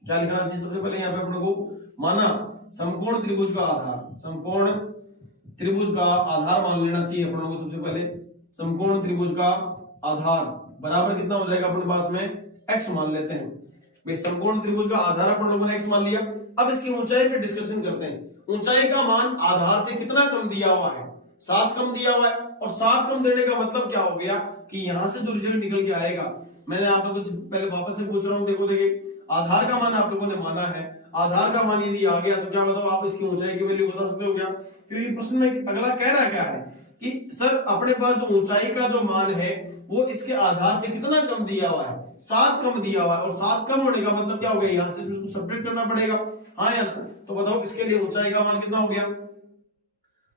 क्या लिखना चाहिए सबसे पहले यहाँ पे अपन को, माना समकोण त्रिभुज का आधार, समकोण त्रिभुज का आधार मान लेना चाहिए अपन लोगों को सबसे पहले। समकोण त्रिभुज का आधार बराबर कितना हो जाएगा अपने पास में, x मान लेते हैं भाई। समकोण त्रिभुज का आधार अपन लोगों ने x मान लिया। अब इसकी ऊंचाई पे डिस्कशन करते हैं। ऊंचाई का मान आधार से कितना कम दिया हुआ है, 7 कम दिया हुआ है। और 7 कम देने का मतलब क्या हो गया कि यहां से जो रिजल्ट निकल के आएगा, मैंने आप लोगों से पहले वापस से पूछ रहा हूं, देखो देखिए आधार का मान आप लोगों ने माना है, आधार का मान यदि आ गया तो क्या बताओ आप इसकी ऊंचाई की वैल्यू बता सकते हो क्या। क्योंकि प्रश्न में अगला कह रहा क्या है कि सर अपने पास जो ऊंचाई का जो मान है वो इसके आधार से कितना कम दिया हुआ है, 7 कम दिया हुआ है। और 7 कम होने का मतलब क्या हो गया, यहां से इसको सब्ट्रैक्ट करना पड़ेगा, हाँ या ना। तो बताओ इसके लिए ऊंचाई का मान कितना हो गया,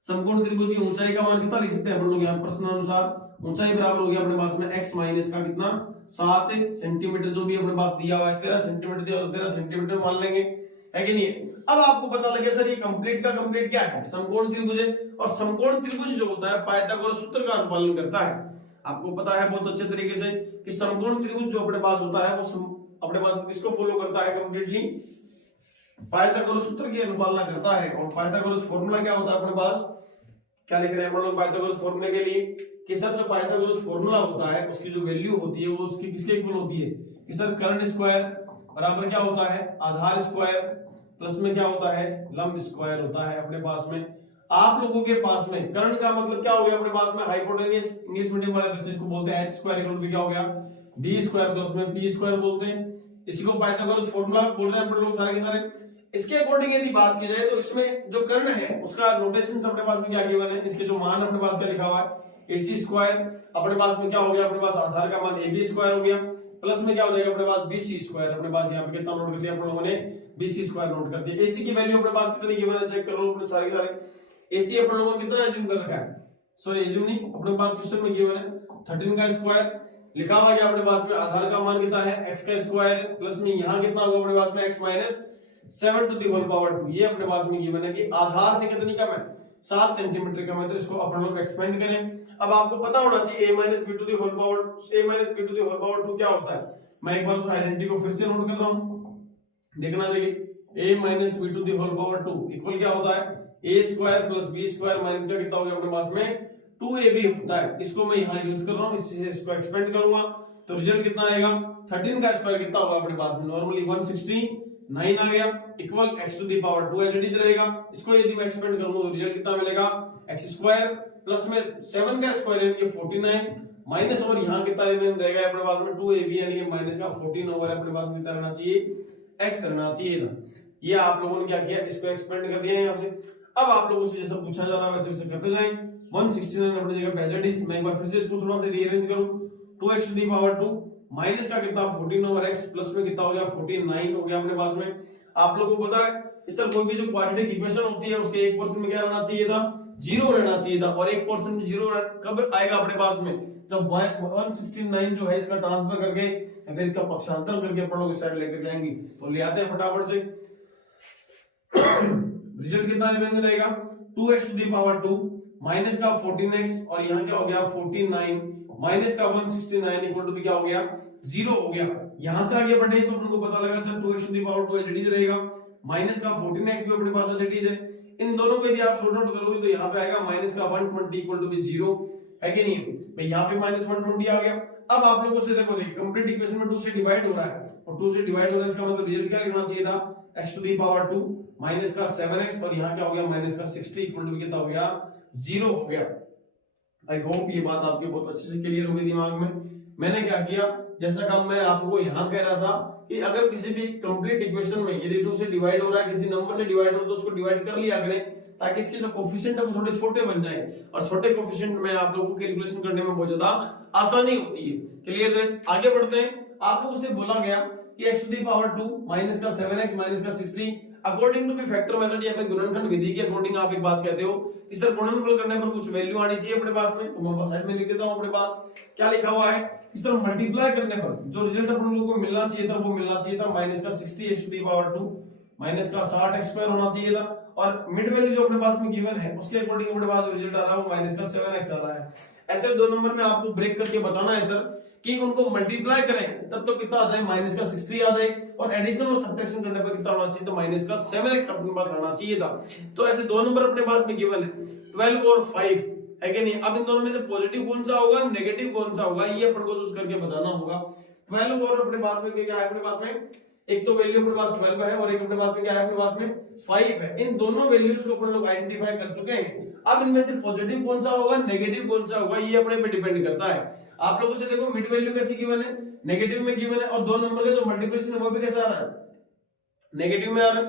समकोण त्रिभुज की ऊंचाई का मान कितना लिख सकते हैं हम लोग यहाँ प्रश्न अनुसार। ऊंचाई बराबर हो गया अपने पास में x माइनस का कितना, 7 सेंटीमीटर। जो भी अपने पास दिया हुआ है 13 सेंटीमीटर दिया, 13 सेंटीमीटर मान लेंगे, है कि नहीं। अब आपको पता लगे सर ये कंप्लीट का कंप्लीट क्या है, समकोण त्रिभुज है। और समकोण त्रिभुज जो होता है पाइथागोरस सूत्र का अनुपालन करता है। आपको पता है बहुत अच्छे तरीके से कि समकोण त्रिभुज जो अपने पास होता है वो अपने पास किसको फॉलो करता है, कंप्लीटली पाइथागोरस सूत्र की अनुपालना करता है। और पाइथागोरस फॉर्मूला क्या होता है अपने पास, क्या लिख रहे हैं हम लोग पाइथागोरस फॉर्मूले के लिए कि सर जो पाइथागोरस फॉर्मूला होता है उसकी जो वैल्यू होती है वो उसकी किसके इक्वल होती है कि सर कर्ण स्क्वायर बराबर क्या होता है, आधार स्क्वायर प्लस में क्या होता है, लंब स्क्वायर होता है अपने पास में। आप लोगों के पास में कर्ण का मतलब क्या हो गया अपने पास में, हाइपोटेन्यूस। इंग्लिश मीडियम वाले बच्चे इसको बोलते हैं h स्क्वायर इक्वल टू क्या हो गया, d स्क्वायर प्लस में p स्क्वायर बोलते हैं। इसी को पाइथागोरस फॉर्मूला बोल रहे हैं हम लोग सारे के सारे। इसके अकॉर्डिंग यदि बात की जाए तो इसमें जो कर्ण है उसका नोटेशन अपने पास में क्या गिवन है, इसके जो मान अपने पास क्या लिखा हुआ है, AC स्क्वायर। अपने पास में क्या हो गया, अपने पास आधार का मान AB स्क्वायर हो गया, प्लस में क्या हो जाएगा अपने पास BC स्क्वायर। अपने पास यहाँ पे कितना नोट कर दिया अपन लोगों ने, BC स्क्वायर नोट कर दिया। AC की वैल्यू अपने पास कितनी गिवन है चेक कर लो अपने सारे सारे। AC अपन लोगों ने कितना एज्यूम कर रखा है, सॉरी एज्यूम नहीं, अपने पास क्वेश्चन में गिवन है 13 का स्क्वायर लिखा हुआ है। अपने पास में आधार का मान कितना है, x का स्क्वायर प्लस में यहाँ कितना होगा अपने पास में x minus 7 to the whole power 2। ये अपने पास में गिवन है कि आधार से कितनी कम है, 7 सेंटीमीटर कम है। तो इसको अपन लोग एक्सपेंड करें। अब आपको पता होना चाहिए a minus b to the whole power 2 क्या होता है। मैं एक बार उस आइडेंटिटी को फिर से नोट कर रहा हूं, देखना देखिए a minus b to the whole power 2 equal क्या होता है, a square plus b square minus का कितना हो गया अपने पास में 2ab होता है। इसको मैं यहाँ यूज कर रहा हूँ, इसको एक्सपेंड करूंगा तो रिजल्ट कितना आएगा, 13 का स्क्वायर कितना होगा अपने पास में, नॉर्मली 169 आ गया equal x to the power 2 as it is रहेगा। इसको यदि मैं एक्सपेंड करूंगा तो रिजल्ट कितना मिलेगा, x स्क्वायर प्लस में 7 का स्क्वायर यानी कि 49 माइनस और यहाँ कितना रिमेन रहेगा अपने पास में 2ab यानी कि माइनस का 14 ओवर अपने पास में कितना रहना चाहिए x रहना चाहिए था। ये आप लोगों ने क्या किया, इसको एक्सपेंड कर दिया यहाँ से। अब आप लोगों से जैसा पूछा जा रहा है वैसे वैसे करते जाएं। 169 अपनी जगह पे एज इट इज। मैं एक बार फिर से इसको थोड़ा सा रीअरेंज करूं। 2x to the power 2 minus का कितना 14 ओवर x प्लस में कितना हो गया 49 हो गया अपने पास में। आप लोगों को पता है इस तरह कोई भी जो क्वाड्रेटिक इक्वेशन होती है उसके 1% में क्या रहना चाहिए था, 0 रहना चाहिए था। और 1% में 0 कब आएगा अपने पास में, जब 169 जो है इसका ट्रांसफर करके अगर इसका पक्षांतर करके अपन लोग इस साइड लेकर जाएंगे तो ले आते हैं फटाफट से। रिजल्ट कितना रिमेन रहेगा 2x to the power 2 minus का 14x और यहाँ क्या हो गया 49 माइनस का 169 इक्वल टू क्या हो गया 0 हो गया। यहां से आगे बढ़े तो उनको पता लगा sir 2x to the power 2 as it is रहेगा, माइनस का 14x भी अपने पास एज इट इज है। इन दोनों को यदि आप सॉर्ट आउट करोगे तो यहाँ पे आएगा माइनस का 120 इक्वल टू 0 है कि नहीं भाई, यहाँ पे माइनस 120 आ गया। अब आप लोगों से देखो कंप्लीट इक्वेशन में 2 से डिवाइड हो रहा है और 2 से डिवाइड हो रहा है इसका मतलब रिजल्ट क्या लिखना चाहिए था x to the power 2 minus का 7x और यहाँ क्या हो गया माइनस का 60 इक्वल टू कितना हो गया 0 हो गया। आई होप ये बात आपके बहुत अच्छे से क्लियर हो गई दिमाग में। मैंने क्या किया, जैसा काम मैं आपको यहाँ कह रहा था कि अगर किसी भी कंप्लीट इक्वेशन में यदि 2 से डिवाइड हो रहा है किसी नंबर से डिवाइड हो रहा है तो उसको डिवाइड कर लिया करें ताकि इसके जो कोफिशिएंट है वो थोड़े छोटे बन जाए और छोटे कोफिशिएंट में आप लोगों को कैलकुलेशन करने में बहुत ज्यादा आसानी होती है। Clear that. आगे बढ़ते हैं। आप लोगों से बोला गया कि x to the power 2 minus का 7x माइनस का 60 according to the factor method या फिर गुणनखंड विधि के अकॉर्डिंग आप एक बात कहते हो कि सर गुणनफल करने पर कुछ वैल्यू आनी चाहिए अपने पास में, तो मैं साइड में लिख देता हूं अपने पास क्या लिखा हुआ है कि सर मल्टीप्लाई करने पर जो रिजल्ट अपन लोगों को मिलना चाहिए था वो मिलना चाहिए था माइनस का 60x to the power 2 minus का 60x स्क्वायर होना चाहिए था और मिड वैल्यू जो अपने पास में गिवन है उसके अकॉर्डिंग अपने पास रिजल्ट आ रहा है वो माइनस का 7x आ रहा है। ऐसे दो नंबर में आपको ब्रेक करके बताना है सर कि उनको मल्टीप्लाई करें तब तो कितना आ जाए माइनस का 60 आ जाए और एडिशन और सब्ट्रैक्शन करने पर कितना होना चाहिए तो माइनस का 7x अपने पास आना चाहिए था। तो ऐसे दो नंबर अपने पास में गिवन है 12 और 5 है कि नहीं। अब इन दोनों में से पॉजिटिव कौन सा होगा नेगेटिव कौन सा होगा ये अपन को चूज करके बताना होगा। 12 और अपने पास में क्या है अपने पास में एक तो वैल्यू अपने पास 12 है और एक अपने पास में क्या है अपने पास में 5 है। इन दोनों वैल्यूज को अपन लोग आइडेंटिफाई कर चुके हैं। अब इनमें से पॉजिटिव कौन सा होगा नेगेटिव कौन सा होगा ये अपने पे डिपेंड करता है। आप लोगों से देखो मिड वैल्यू कैसी गिवन है नेगेटिव में गिवन है और दो नंबर का जो मल्टीप्लिकेशन है वो भी कैसा आ रहा है नेगेटिव में आ रहा है।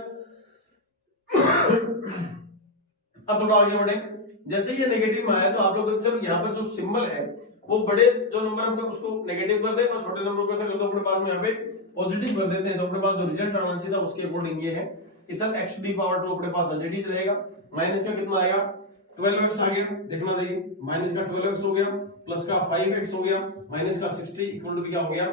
अब थोड़ा आगे बढ़े। जैसे ये नेगेटिव में आया तो आप लोग सर यहाँ पर जो सिंबल है वो बड़े जो नंबर अपने उसको नेगेटिव कर दे और छोटे नंबर को ऐसा कर दो अपने पास में यहाँ पे पॉजिटिव कर देते हैं तो अपने पास जो रिजल्ट आना चाहिए था उसके अकॉर्डिंग ये है कि sir x to the power 2 अपने पास एज रहेगा। माइनस का कितना आएगा 12x आ गया, देखना देखिए माइनस का 12x हो गया प्लस का 5x हो गया माइनस का 60 इक्वल टू क्या हो गया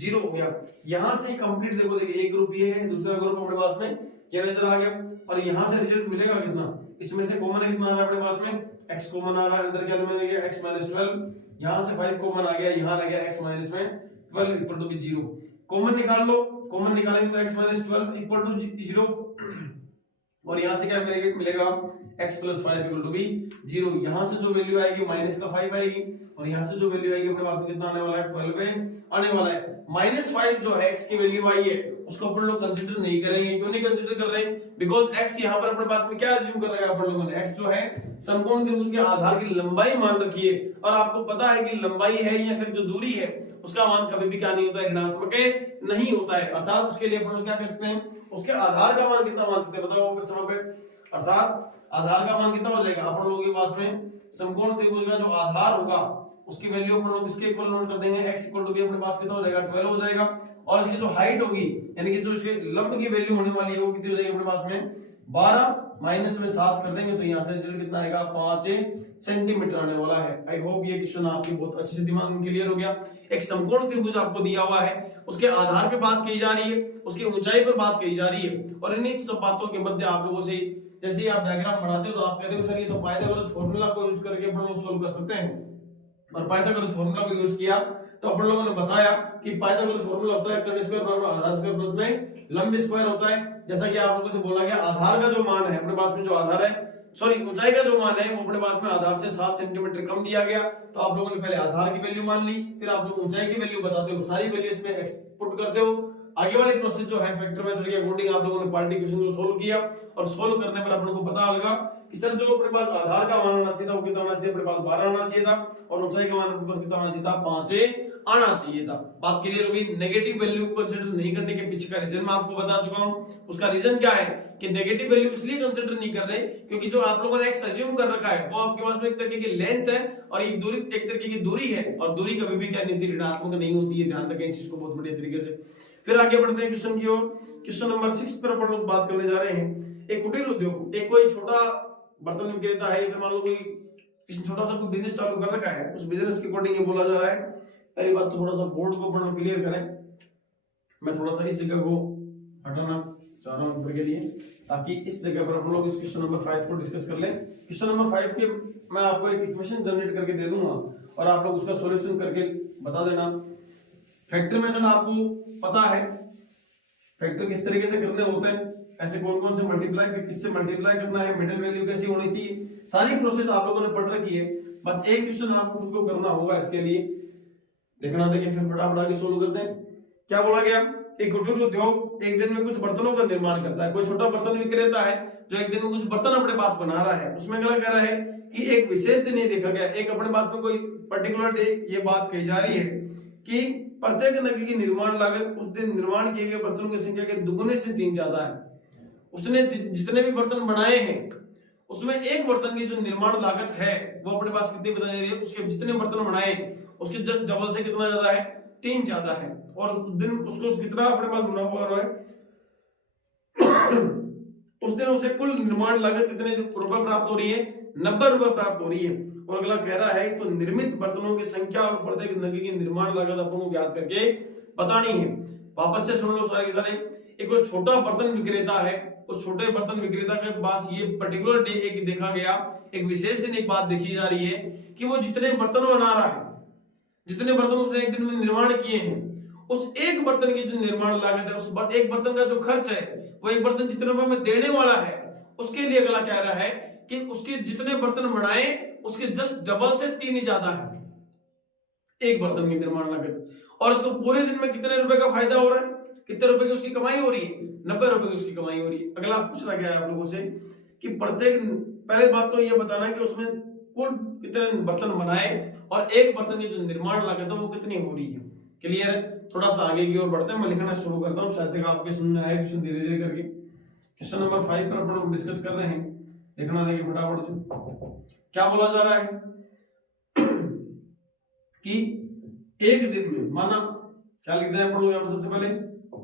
0 हो गया। यहां से कंप्लीट देखो देखिए एक ग्रुप ये है दूसरा ग्रुप अपने पास में क्या नजर आ गया और यहां से रिजल्ट मिलेगा कितना, इसमें से कॉमन कितना आ रहा है अपने पास में x कॉमन आ रहा है अंदर क्या मिल गया x 12, यहां से 5 कॉमन आ गया यहां रह गया x में 12 इक्वल टू 0। कॉमन निकाल लो, कॉमन निकालेंगे तो x 12 इक्वल टू 0 और यहां से क्या मिलेगा x प्लस 5 इक्वल टू 0। यहां से जो वैल्यू आएगी माइनस का 5 आएगी और यहां से जो वैल्यू आएगी अपने पास में कितना आने वाला है 12 आने वाला है। -5 जो है x की वैल्यू आई है उसको अपन लोग कंसीडर नहीं करेंगे। क्यों नहीं कंसीडर कर रहे हैं बिकॉज़ x यहां पर अपने पास में क्या अज्यूम कर रखा है अपन लोगों ने x जो है समकोण त्रिभुज के आधार की लंबाई मान रखी है और आपको पता है कि लंबाई है या फिर जो दूरी है उसका मान कभी भी क्या नहीं होता है ऋणात्मक नहीं होता है। अर्थात उसके लिए अपन लोग क्या कह सकते हैं उसके आधार का मान कितना मान सकते हैं बताओ किस समय पे। अर्थात आधार का मान कितना हो जाएगा अपन लोगों के पास में समकोण त्रिभुज का जो आधार होगा उसकी वैल्यू अपन लोग इसके इक्वल नोट कर देंगे x इक्वल टू भी अपने पास कितना हो जाएगा 12 हो जाएगा और इसकी जो हाइट होगी यानी कि जो इसके लंब की वैल्यू होने वाली है वो कितनी हो जाएगी अपने पास में 12 माइनस में 7 कर देंगे तो यहां से रिजल्ट कितना आएगा 5 सेंटीमीटर आने वाला है। आई होप ये क्वेश्चन आपके बहुत अच्छे से दिमाग में क्लियर हो गया। एक समकोण त्रिभुज आपको दिया हुआ है उसके आधार पे बात की जा रही है उसकी ऊंचाई पर बात की जा रही है और इन्हीं सब बातों के मध्य आप लोगों से जैसे ही आप डायग्राम बनाते हो तो आप कहते हो सर ये तो पाइथागोरस फार्मूला को यूज करके अपन लोग सॉल्व कर सकते हैं और पाइथागोरस फार्मूला को यूज किया तो अपन लोगों ने बताया कि पाइथागोरस फार्मूला होता है कर्ण स्क्वायर बराबर आधार स्क्वायर प्लस में लंब स्क्वायर होता है। जैसा कि आप लोगों से बोला गया आधार का जो मान है अपने पास में जो आधार है सॉरी ऊंचाई का जो मान है वो अपने पास में आधार से 7 सेंटीमीटर कम दिया गया तो आप लोगों ने पहले आधार की वैल्यू मान ली फिर आप लोग ऊंचाई की वैल्यू बताते हो सारी वैल्यू इसमें एक्सपुट करते हो। आगे वाली प्रोसेस जो है फैक्टर मेथड के अकॉर्डिंग आप लोगों ने पार्ट इक्वेशन को सोल्व किया और सोल्व करने पर अपन को पता लगा कि सर जो अपने पास आधार का मान आना चाहिए था वो कितना आना चाहिए, अपने पास 12 आना चाहिए था, और ऊंचाई का मान अपने पास कितना आना चाहिए था, 5 आना चाहिए था। बात क्लियर होगी। नेगेटिव वैल्यू को कंसीडर नहीं करने के पीछे का रीजन मैं आपको बता चुका हूं। उसका रीजन क्या है कि नेगेटिव वैल्यू इसलिए कंसीडर नहीं कर रहे क्योंकि जो आप लोगों ने एक्स अज्यूम कर रखा है वो आपके पास में एक तरीके की लेंथ है और एक दूरी, एक तरीके की दूरी है, और दूरी कभी भी क्या नहीं होती, ऋणात्मक नहीं होती है। ध्यान रखें इस चीज को बहुत बढ़िया तरीके से। फिर आगे बढ़ते हैं क्वेश्चन की ओर। क्वेश्चन नंबर 6 पर अपन लोग बात करने जा रहे हैं। एक कुटीर उद्योग, एक कोई छोटा बर्तन विक्रेता है, फिर मान लो कोई किसी छोटा सा कोई बिजनेस चालू कर रखा है, उस बिजनेस के अकॉर्डिंग ये बोला जा रहा है। पहली बात तो थोड़ा सा बोर्ड को अपन क्लियर करें। मैं थोड़ा सा इस जगह को हटाना चाह रहा हूं ऊपर के लिए, ताकि इस जगह पर हम लोग इस क्वेश्चन नंबर 5 को डिस्कस कर लें। क्वेश्चन नंबर 5 के मैं आपको एक इक्वेशन जनरेट करके दे दूंगा और आप लोग उसका सॉल्यूशन करके बता देना। फैक्टर मेथड आपको पता है, फैक्टर किस तरीके से करने होते हैं, ऐसे कौन कौन से मल्टीप्लाई, किससे मल्टीप्लाई करना है, मिडिल वैल्यू कैसी होनी चाहिए, सारी प्रोसेस आप लोगों ने पढ़ रखी है। बस एक क्वेश्चन आपको खुद को करना होगा, इसके लिए देखना। देखिए फिर फटाफट आगे सोल्व करते हैं। क्या बोला गया, एक कुटीर उद्योग एक दिन में कुछ बर्तनों का निर्माण करता है। कोई छोटा बर्तन विक्रेता है जो एक दिन में कुछ बर्तन अपने पास बना रहा है। उसमें अगला कह रहा है कि एक विशेष दिन ये देखा गया, एक अपने पास में कोई पर्टिकुलर डे ये बात कही जा रही है कि प्रत्येक नग की निर्माण लागत उस दिन निर्माण किए गए बर्तनों की संख्या के दुगने से 3 ज्यादा है। उसने जितने भी बर्तन बनाए हैं उसमें एक बर्तन की जो निर्माण लागत है वो अपने पास कितनी बताई जा रही है, उसके जितने बर्तन बनाए उसके जस्ट डबल से कितना ज्यादा है, 3 ज्यादा है। और उस दिन उसको कितना अपने पास मुनाफा हो रहा है उस दिन उसे कुल निर्माण लागत कितने रुपए प्राप्त हो रही है, 90 रुपए प्राप्त हो रही है। और अगला कह रहा है तो निर्मित बर्तनों की संख्या और प्रत्येक नग की निर्माण लागत अपन को ज्ञात करके बतानी है। वापस से सुन लो सारे के सारे। एक कोई छोटा बर्तन विक्रेता है, उस छोटे बर्तन विक्रेता के पास ये पर्टिकुलर डे एक देखा गया, एक विशेष दिन एक बात देखी जा रही है कि वो जितने बर्तन बना रहा है, जितने बर्तन उसने एक दिन में निर्माण किए हैं, उस एक बर्तन की जो निर्माण लागत है, उस एक बर्तन का जो खर्च है, वो एक बर्तन जितने रुपए में देने वाला है, उसके लिए अगला कह रहा है कि उसके जितने बर्तन बनाए उसके जस्ट डबल से 3 ही ज्यादा है एक बर्तन की निर्माण लागत। और इसको पूरे दिन में कितने रुपए का फायदा हो रहा है, कितने रुपए की उसकी कमाई हो रही है, 90 रुपए की उसकी कमाई हो रही है। अगला पूछ रहा गया है आप लोगों से कि प्रत्येक, पहले बात तो ये बताना कि उसमें कुल कितने बर्तन बनाए और एक बर्तन की जो निर्माण लागत है वो कितनी हो रही है। क्लियर है। थोड़ा सा आगे की ओर बढ़ते हैं, मैं लिखना शुरू करता हूँ, शायद तक आपके समझ में आए क्वेश्चन धीरे धीरे करके। क्वेश्चन नंबर 5 पर अपन डिस्कस कर रहे हैं, देखना देखिए फटाफट से। क्या बोला जा रहा है कि एक दिन में, माना क्या लिखते हैं अपन लोग यहाँ पर सबसे पहले,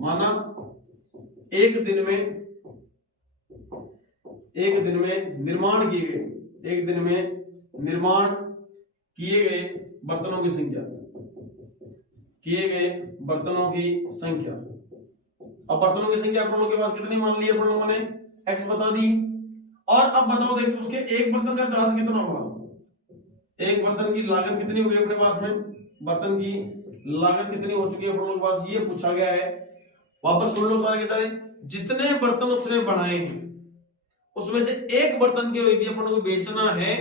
माना एक दिन में निर्माण किए गए, एक दिन में निर्माण किए गए बर्तनों की संख्या, किए गए बर्तनों की संख्या। अब बर्तनों की संख्या अपन लोगों के पास कितनी मान ली अपन लोगों ने, x बता दी। और अब बताओ देखिए उसके एक बर्तन का चार्ज कितना होगा, एक बर्तन की लागत कितनी होगी अपने पास में, बर्तन की लागत कितनी हो चुकी है अपन लोगों के पास, ये पूछा गया है। वापस सुन लो सारे के सारे। जितने बर्तन उसने बनाए हैं उसमें से एक बर्तन के यदि अपन को बेचना है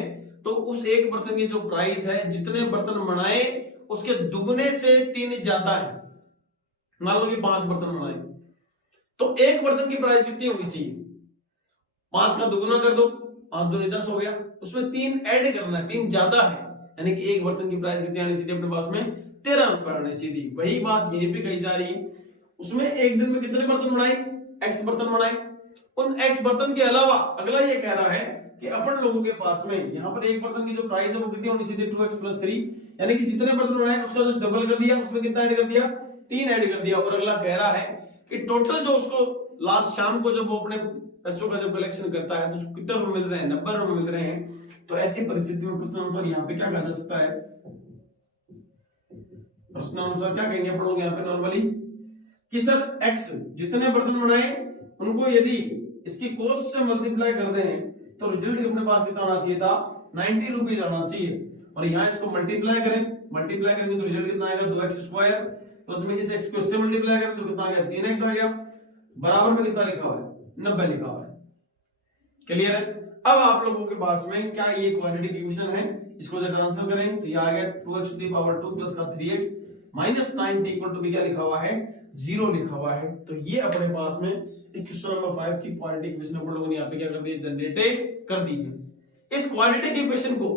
तो उस एक बर्तन की जो प्राइस है, जितने बर्तन बनाए उसके दुगने से 3 ज्यादा है। मान लो कि 5 बर्तन बनाए तो एक बर्तन की प्राइस कितनी होनी चाहिए, 5 का दुगुना कर दो, 5 दूनी 10 हो गया, उसमें 3 ऐड करना है, 3 ज्यादा है, यानी कि एक बर्तन की प्राइस कितनी आनी चाहिए अपने पास में, 13 रुपए आनी चाहिए। वही बात यहीं पे कही जा रही है। उसमें एक दिन में कितने बर्तन बनाए, x बर्तन बनाए। उन x बर्तन के अलावा अगला ये कह रहा है कि अपन लोगों के पास में यहाँ पर एक बर्तन की जो प्राइस है वो कितनी होनी चाहिए, 2x + 3, यानी कि जितने बर्तन बनाए उसका जस्ट डबल कर दिया, उसमें कितना ऐड कर दिया, 3 ऐड कर दिया। और अगला कह रहा है कि टोटल जो उसको लास्ट शाम को जब वो अपने पैसों का जब कलेक्शन करता है तो कितने रुपए मिल रहे हैं, 90 रुपए मिल रहे हैं। तो ऐसी परिस्थिति में प्रश्न अनुसार यहाँ पे क्या कहा जा सकता है, प्रश्न अनुसार क्या कहेंगे अपन लोग यहाँ पे नॉर्मली कि सर x जितने बर्तन बनाए उनको यदि इसकी कॉस्ट से मल्टीप्लाई कर दें तो रिजल्ट अपने पास कितना आना चाहिए था, 90 रुपीज आना चाहिए। और यहाँ इसको मल्टीप्लाई करें, मल्टीप्लाई करेंगे तो रिजल्ट कितना आएगा, 2x² प्लस में इस x को इससे मल्टीप्लाई करें तो कितना आ गया, 3x आ गया। बराबर में कितना लिखा हुआ है, 90 लिखा हुआ है। क्लियर है। अब आप लोगों के पास में क्या ये क्वाड्रेटिक इक्वेशन है, इसको जब ट्रांसफर करें तो ये आ गया 2x⁴ प्लस का 3x माइनस 90 इक्वल टू क्या लिखा हुआ है, 0 लिखा हुआ है। तो ये अपने पास में क्वेश्चन नंबर 5 की क्वाड्रेटिक इक्वेशन अपन लोगों ने यहाँ पे क्या कर दी, जनरेट कर दी है। इस क्वाड्रेटिक इक्वेशन को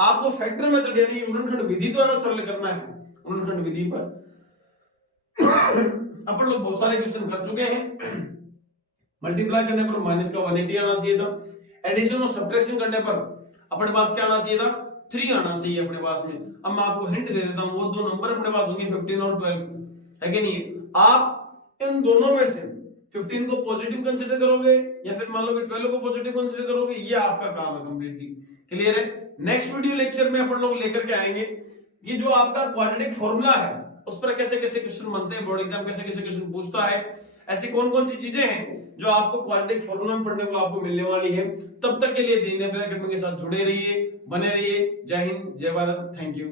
आपको फैक्टर मेथड यानी गुणनखंड विधि द्वारा सरल करना है। गुणनखंड विधि पर अपन लोग बहुत सारे क्वेश्चन कर चुके हैं। मल्टीप्लाई करने पर माइनस का 180 आना चाहिए था, एडिशन और सब्ट्रैक्शन करने पर अपने पास क्या आना चाहिए था, 3 आना चाहिए अपने पास में। अब मैं आपको हिंट दे देता हूं, वो दो नंबर अपने पास होंगे 15 और 12, है कि नहीं? आप इन दोनों में से 15 को पॉजिटिव कंसीडर करोगे या फिर मान लो कि 12 को पॉजिटिव कंसीडर करोगे, ये आपका काम है कंप्लीटली। क्लियर है? नेक्स्ट वीडियो लेक्चर में अपन लोग लेकर के आएंगे कि जो आपका क्वाड्रेटिक फॉर्मूला है उस पर कैसे कैसे क्वेश्चन बनते हैं, बोर्ड एग्जाम कैसे कैसे क्वेश्चन पूछता है, ऐसी कौन कौन सी चीजें हैं जो आपको क्वाड्रेटिक फॉर्मूला में पढ़ने को आपको मिलने वाली है। तब तक के लिए दीन अकेडमी के साथ जुड़े रहिए, बने रहिए। जय हिंद, जय भारत, थैंक यू।